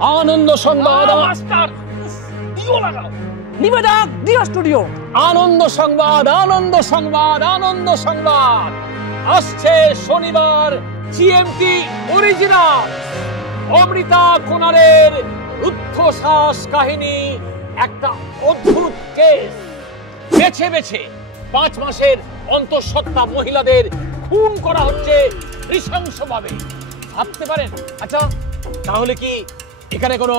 আনন্দ সংবাদ। মাস্টার দিও লাগাও। নিবেদক দিও স্টুডিও। আনন্দ সংবাদ, আনন্দ সংবাদ, আনন্দ সংবাদ। আসছে শনিবার জিএমটি অরিজিনাল অমৃতা কোনারের রুদ্ধশ্বাস কাহিনী, একটা অদ্ভুত কেস। বেছে বেছে 5 মাসের অন্তঃসত্ত্বা মহিলাদের খুন করা হচ্ছে নৃশংসভাবে। ভাবতে পারেন? আচ্ছা, তাহলে কি এখানে কোনো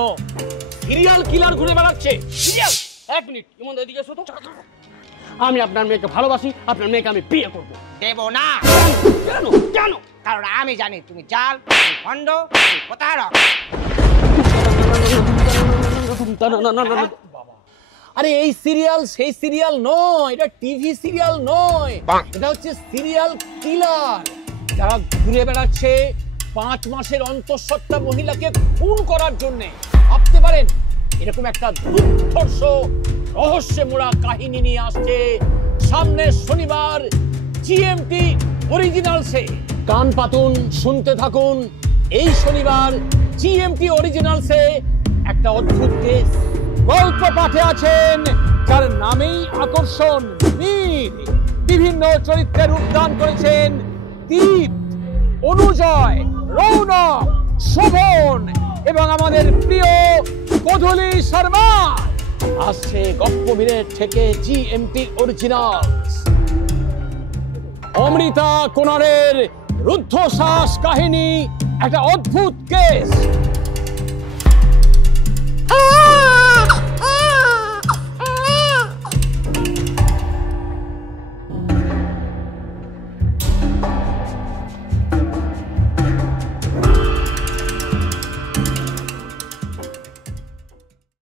সিরিয়াল কিলার ঘুরে বেড়াচ্ছে? সিরিয়াল? এক মিনিট, ইমন এদিকে এসো তো। আমি আপনার মেয়েকে ভালোবাসি, আপনার মেয়েকে আমি বিয়ে করব। দেব না। কেন কেন? কারণ আমি জানি তুমি জাল, তুমি ভণ্ড, তুমি প্রতারক। আরে এই সিরিয়াল সেই সিরিয়াল নয়, এটা টিভি সিরিয়াল নয়, এটা হচ্ছে সিরিয়াল কিলার, যারা ঘুরে বেড়াচ্ছে 5 মাসের অন্তঃসত্ত্বা মহিলাকে খুন করার জন্য। ভাবতে পারেন? এরকম একটা দুর্ধর্ষ রহস্যে মোড়া কাহিনী নিয়ে আসছে সামনের শনিবার জিএমটি অরিজিনালসে। কান পাতুন, শুনতে থাকুন। এই শনিবার জিএমটি অরিজিনালসে একটা অদ্ভুত কেস। গল্প পাঠে আছেন যার নামেই আকর্ষণ, মীর। বিভিন্ন চরিত্রে রূপদান করেছেন দীপ, অনুজয়, রৌনক, শোভন এবং আমাদের প্রিয় কদলি শর্মা। আসছে গপ্পবীরের থেকে জিএমটি অরিজিনালস অমৃতা কোনারের রুদ্ধশ্বাস কাহিনী, একটা অদ্ভুত কেস।